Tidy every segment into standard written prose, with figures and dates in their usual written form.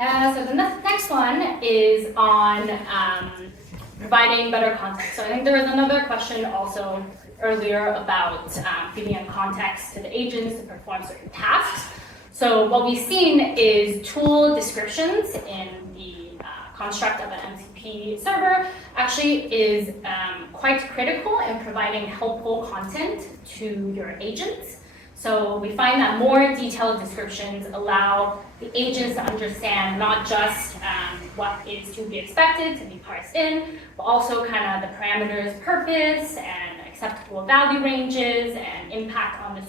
So the next one is on providing better context. So I think there was another question also earlier about giving a context to the agents to perform certain tasks. So what we've seen is tool descriptions in the construct of an MCP server actually is quite critical in providing helpful content to your agents. So we find that more detailed descriptions allow the agents to understand not just what is to be expected to be parsed in, but also kind of the parameters, purpose, and acceptable value ranges, and impact on the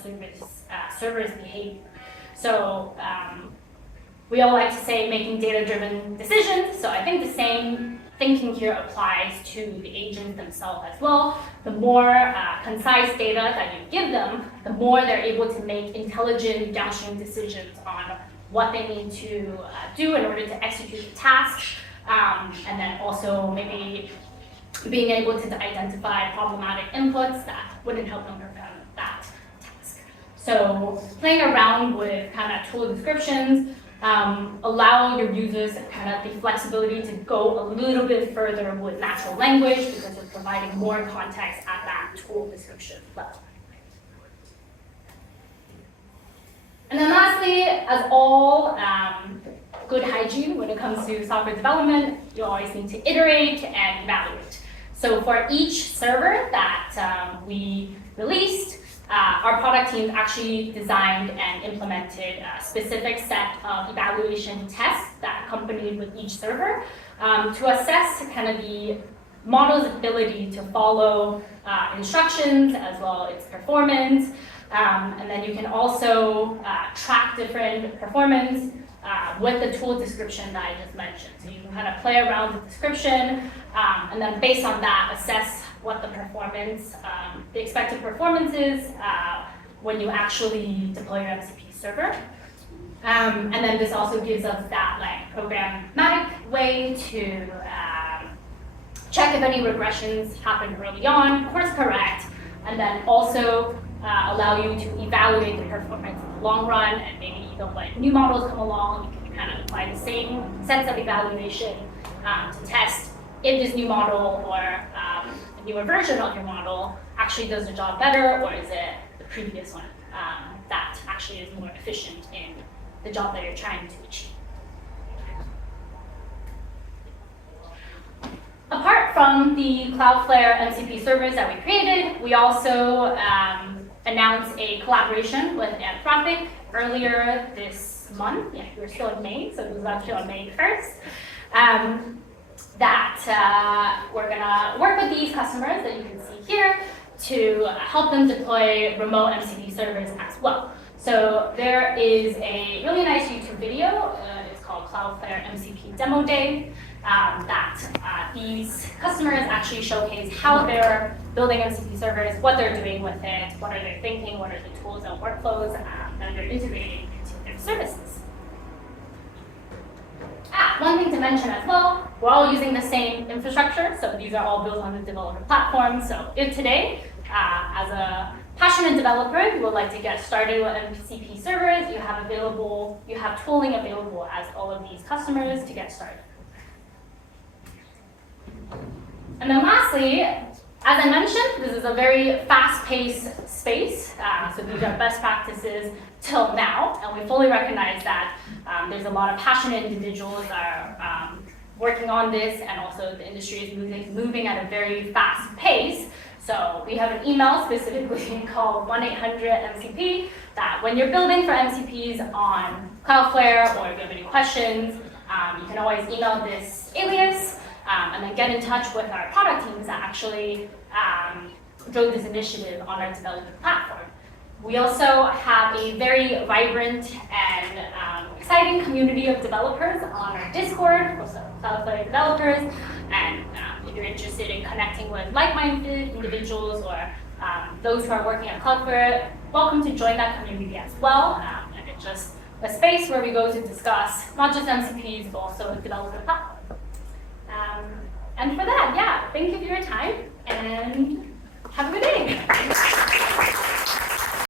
server's behavior. So we all like to say making data-driven decisions. So I think the same thinking here applies to the agents themselves as well. The more concise data that you give them, the more they're able to make intelligent downstream decisions on what they need to do in order to execute the task, and then also maybe being able to identify problematic inputs that wouldn't help them perform that task. So playing around with kind of tool descriptions, allow your users kind of the flexibility to go a little bit further with natural language because you're providing more context at that tool description level. And then lastly, as all good hygiene when it comes to software development, you always need to iterate and evaluate. So for each server that we released, our product team actually designed and implemented a specific set of evaluation tests that accompanied with each server to assess kind of the model's ability to follow instructions as well as its performance. And then you can also track different performance with the tool description that I just mentioned. So you can kind of play around with the description and then based on that, assess what the performance, the expected performance is when you actually deploy your MCP server. And then this also gives us that programmatic way to check if any regressions happen early on, course correct, and then also allow you to evaluate the performance in the long run, and maybe even when new models come along, you can kind of apply the same sets of evaluation to test if this new model or a newer version of your model actually does the job better, or is it the previous one that actually is more efficient in the job that you're trying to achieve. Apart from the Cloudflare MCP servers that we created, we also announced a collaboration with Anthropic earlier this month. Yeah, we're still in May, so it was actually on May 1st. That we're gonna work with these customers that you can see here to help them deploy remote MCP servers as well. So there is a really nice YouTube video. It's called Cloudflare MCP Demo Day. That these customers actually showcase how they're building MCP servers, what they're doing with it, what are they thinking, what are the tools and workflows that they're integrating into their services. One thing to mention as well, we're all using the same infrastructure, so these are all built on the developer platform. So if today, as a passionate developer, you would like to get started with MCP servers, you have tooling available as all of these customers to get started. And then lastly, as I mentioned, this is a very fast-paced space. So these are best practices till now, and we fully recognize that there's a lot of passionate individuals that are working on this, and also the industry is moving at a very fast pace. So we have an email specifically called 1-800-MCP that when you're building for MCPs on Cloudflare, or if you have any questions, you can always email this alias and then get in touch with our product teams that actually drove this initiative on our development platform. We also have a very vibrant and exciting community of developers on our Discord, also Cloudflare developers, and if you're interested in connecting with like-minded individuals or those who are working at Cloudflare, welcome to join that community as well. And it's just a space where we go to discuss not just MCPs, but also developer platform. And for that, yeah, thank you for your time, and have a good day.